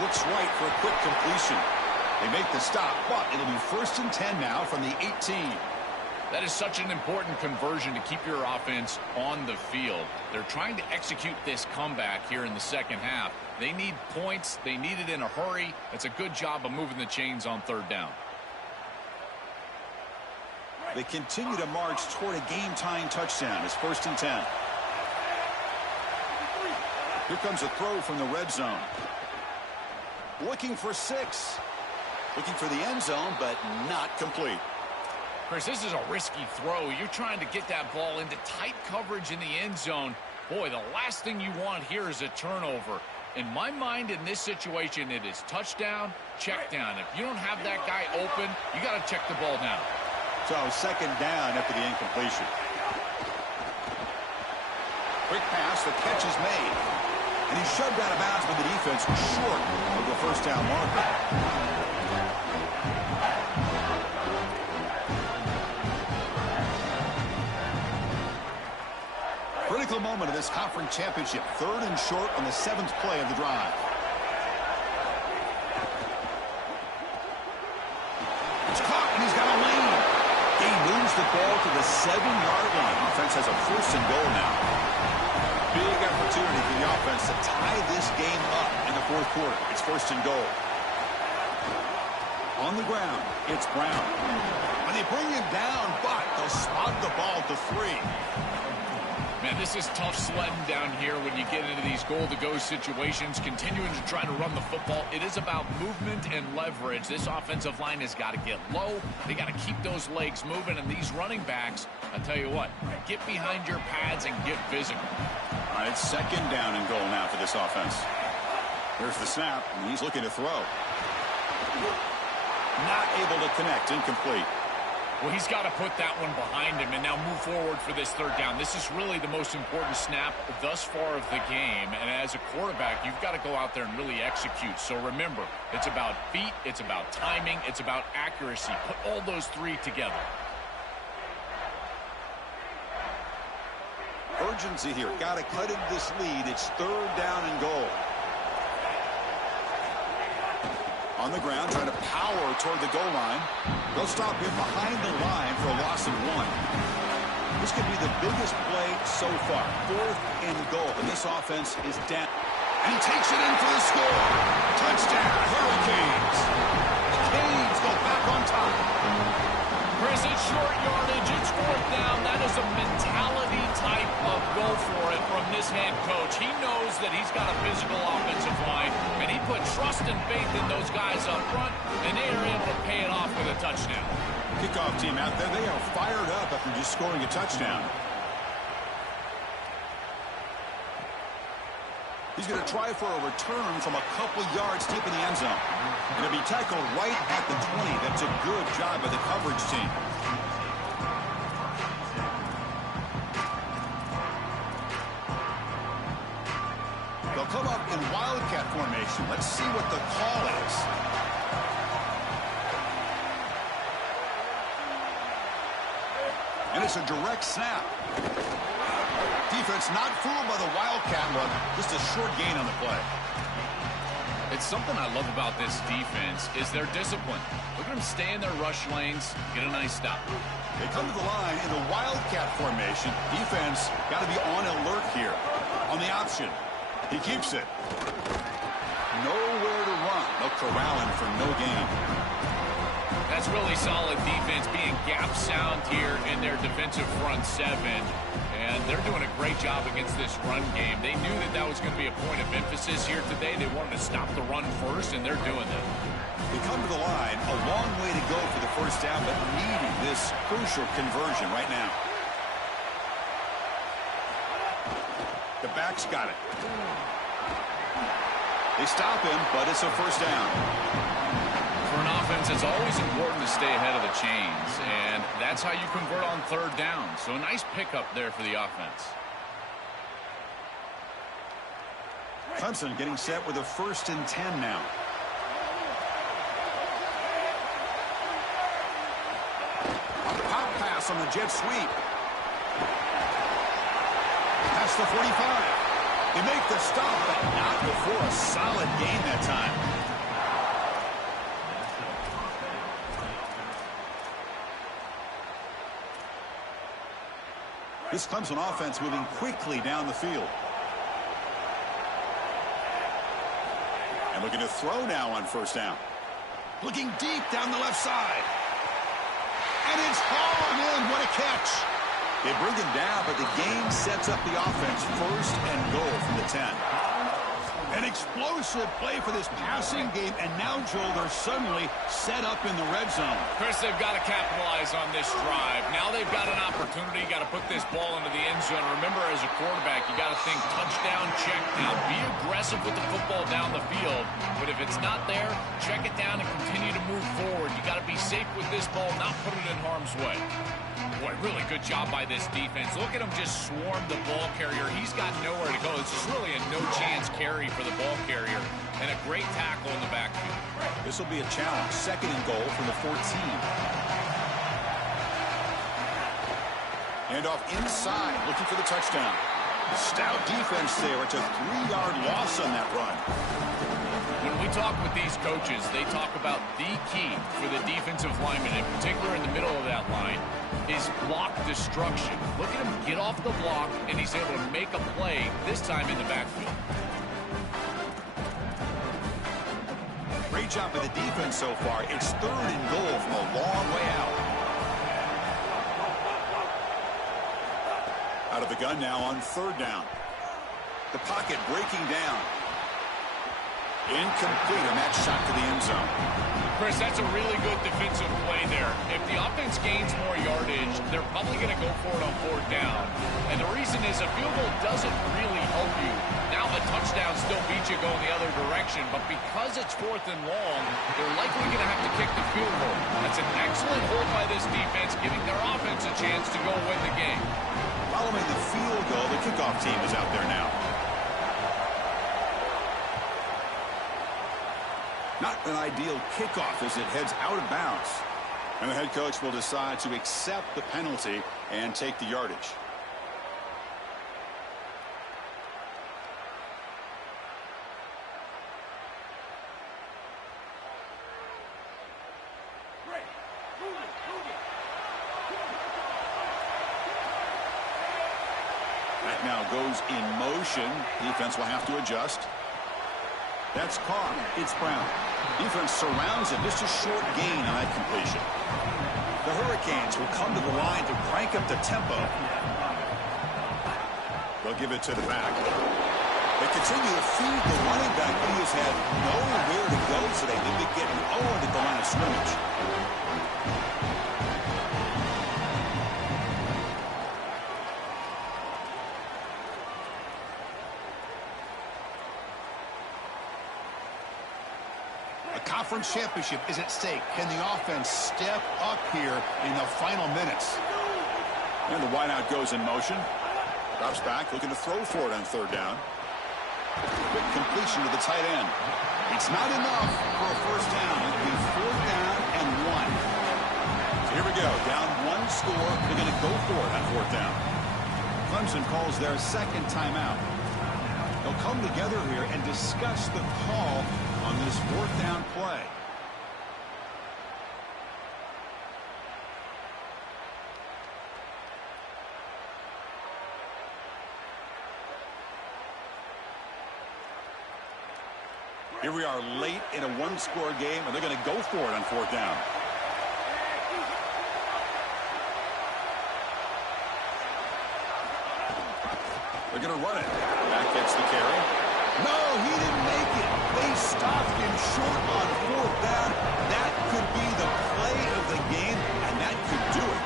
Looks right for a quick completion. They make the stop, but it'll be 1st and 10 now from the 18. That is such an important conversion to keep your offense on the field. They're trying to execute this comeback here in the 2nd half. They need points. They need it in a hurry. It's a good job of moving the chains on 3rd down. They continue to march toward a game-tying touchdown. It's 1st and 10. Here comes a throw from the red zone. Looking for 6. Looking for the end zone, but not complete. Chris, this is a risky throw. You're trying to get that ball into tight coverage in the end zone. Boy, the last thing you want here is a turnover. In my mind, in this situation, it is touchdown, check down. If you don't have that guy open, you got to check the ball down. So second down after the incompletion. Quick pass, the catch is made. And he's shoved out of bounds by the defense short of the first down marker. Critical moment of this conference championship. 3rd and short on the 7th play of the drive. It's caught, and he's got a lane. He moves the ball to the 7-yard line. Offense has a 1st and goal now. Big opportunity for the offense to tie this game up in the 4th quarter. It's 1st and goal. On the ground, it's Brown. And they bring him down, but they'll spot the ball to 3. Man, this is tough sledding down here when you get into these goal-to-go situations, continuing to try to run the football. It is about movement and leverage. This offensive line has got to get low. They got to keep those legs moving, and these running backs, I'll tell you what, get behind your pads and get physical. All right, it's 2nd down and goal now for this offense. Here's the snap, and he's looking to throw. Not able to connect, incomplete. Well, he's got to put that one behind him and now move forward for this 3rd down. This is really the most important snap thus far of the game. And as a quarterback, you've got to go out there and really execute. So remember, it's about feet, it's about timing, it's about accuracy. Put all those 3 together. Urgency here. Got to cut into this lead. It's 3rd down and goal. On the ground, trying to power toward the goal line. They'll stop him behind the line for a loss of 1. This could be the biggest play so far. 4th and goal. And this offense is down. And he takes it in for the score. Touchdown, Hurricanes. The Canes go back on top. Chris, it's short yardage. It's 4th down. That is a mentality type of go for it from this head coach. He knows that he's got a physical offensive line, and he put trust and faith in those guys up front, and they are able to pay it off with a touchdown. Kickoff team out there, they are fired up after just scoring a touchdown. He's going to try for a return from a couple yards deep in the end zone. Going to be tackled right at the 20. That's a good job by the coverage team. They'll come up in wildcat formation. Let's see what the call is. And it's a direct snap. Defense not fooled by the wildcat look. Just a short gain on the play. It's something I love about this defense is their discipline. Look at them stay in their rush lanes, get a nice stop. They come to the line in the wildcat formation. Defense got to be on alert here. On the option, he keeps it. Nowhere to run. They'll corral him for no gain. That's really solid defense, being gap sound here in their defensive front 7. And they're doing a great job against this run game. They knew that that was going to be a point of emphasis here today. They wanted to stop the run first, and they're doing that. They come to the line, a long way to go for the 1st down, but needing this crucial conversion right now. The back's got it. They stop him, but it's a 1st down. For an offense, it's always important to stay ahead of the chains, and that's how you convert on 3rd down. So a nice pickup there for the offense. Clemson getting set with a 1st and 10 now. A pop pass on the jet sweep. Past the 45. They make the stop, but not before a solid gain that time. This Clemson offense moving quickly down the field. And looking to throw now on 1st down. Looking deep down the left side. And it's hauled in. What a catch. They bring him down, but the game sets up the offense 1st and goal from the 10. An explosive play for this passing game, and now, Joel, they're suddenly set up in the red zone. Chris, they've got to capitalize on this drive. Now they've got an opportunity. You got to put this ball into the end zone. Remember, as a quarterback, you got to think touchdown, check down. Be aggressive with the football down the field. But if it's not there, check it down and continue to move forward. You got to be safe with this ball, not put it in harm's way. Boy, really good job by this defense. Look at him just swarm the ball carrier. He's got nowhere to go. This is really a no-chance carry for the ball carrier. And a great tackle in the backfield. This will be a challenge. 2nd and goal from the 14. And off inside, looking for the touchdown. Stout defense there. It's a 3-yard loss on that run. When we talk with these coaches, they talk about the key for the defensive lineman, in particular in the middle of that line, is block destruction. Look at him get off the block, and he's able to make a play, this time in the backfield. Great job by the defense so far. It's 3rd and goal from a long way out. Out of the gun now on 3rd down. The pocket breaking down. Incomplete on that shot to the end zone. Chris, that's a really good defensive play there. If the offense gains more yardage, they're probably going to go for it on 4th down. And the reason is a field goal doesn't really help you. Now a touchdown still beats you going the other direction, but because it's 4th and long, they're likely going to have to kick the field goal. That's an excellent hold by this defense, giving their offense a chance to go win the game. Following the field goal, the kickoff team is out there now. Not an ideal kickoff as it heads out of bounds. And the head coach will decide to accept the penalty and take the yardage. That now goes in motion. Defense will have to adjust. That's Carr. It's Brown. Defense surrounds him. Just a short gain on that completion. The Hurricanes will come to the line to crank up the tempo. They'll give it to the back. They continue to feed the running back, but he has had nowhere to go today. They've been getting owned at the line of scrimmage. Conference championship is at stake. Can the offense step up here in the final minutes? And the wideout goes in motion. Drops back, looking to throw for it on 3rd down. Quick completion to the tight end. It's not enough for a 1st down. It'll be 4th down and 1. So here we go. Down 1 score. They're going to go for it on 4th down. Clemson calls their 2nd timeout. They'll come together here and discuss the call on this 4th down play. Here we are late in a 1-score game, and they're going to go for it on 4th down. They're going to run it. That gets the carry. No, he didn't make it. They stopped him short on 4th down. That could be the play of the game, and that could do it.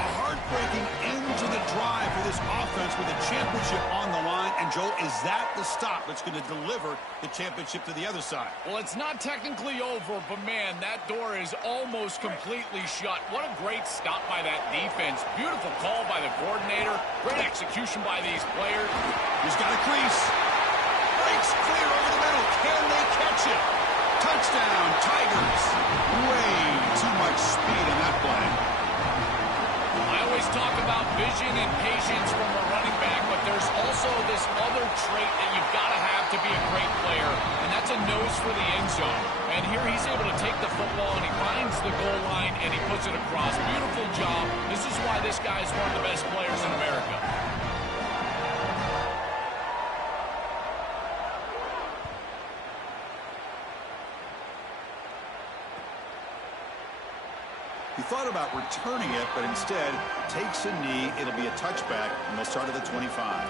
A heartbreaking end to the drive for this offense with a championship on the line. And, Joel, is that the stop that's going to deliver the championship to the other side? Well, it's not technically over, but, man, that door is almost completely shut. What a great stop by that defense. Beautiful call by the coordinator. Great execution by these players. He's got a crease. Breaks clear over the middle. Can they catch it? Touchdown, Tigers. Way too much speed in that play. I always talk about vision and patience from a running back, but there's also this other trait that you've got to have to be a great player, and that's a nose for the end zone. And here he's able to take the football, and he finds the goal line, and he puts it across. Beautiful job. This is why this guy is one of the best players in America. He thought about returning it, but instead takes a knee. It'll be a touchback, and they'll start at the 25.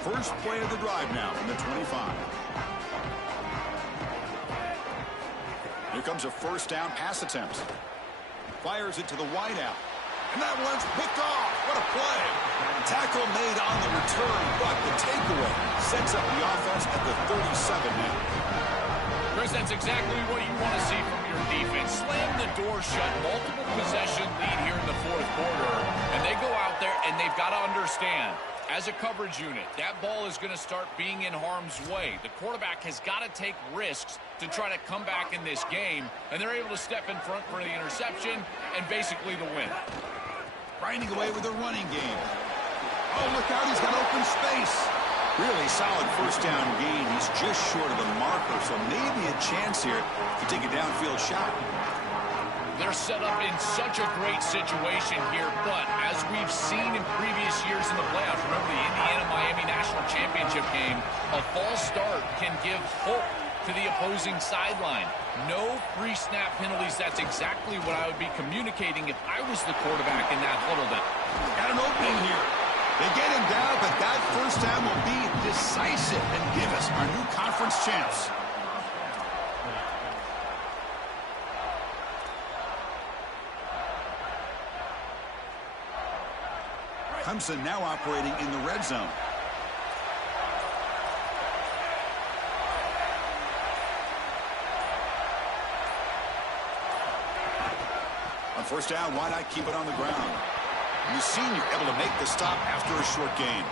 first play of the drive now from the 25. Here comes a first down pass attempt. Fires it to the wideout. And that one's picked off. What a play. Tackle made on the return, but the takeaway sets up the offense at the 37 now. Chris, that's exactly what you want to see from your defense. Slam the door shut, multiple possession lead here in the fourth quarter. And they go out there and they've got to understand, as a coverage unit, that ball is going to start being in harm's way. The quarterback has got to take risks to try to come back in this game, and they're able to step in front for the interception and basically the win. Grinding away with a running game. Oh, look out, he's got open space. Really solid first down gain. He's just short of the marker, so maybe a chance here to take a downfield shot. They're set up in such a great situation here, but as we've seen in previous years in the playoffs, remember the Indiana-Miami National Championship game, a false start can give hope to the opposing sideline. No pre-snap penalties. That's exactly what I would be communicating if I was the quarterback in that huddle. Got an opening here. They get him down, but that first down will be decisive and give us our new conference champs. Clemson now operating in the red zone. On first down, why not keep it on the ground? And the senior able to make the stop after a short gain.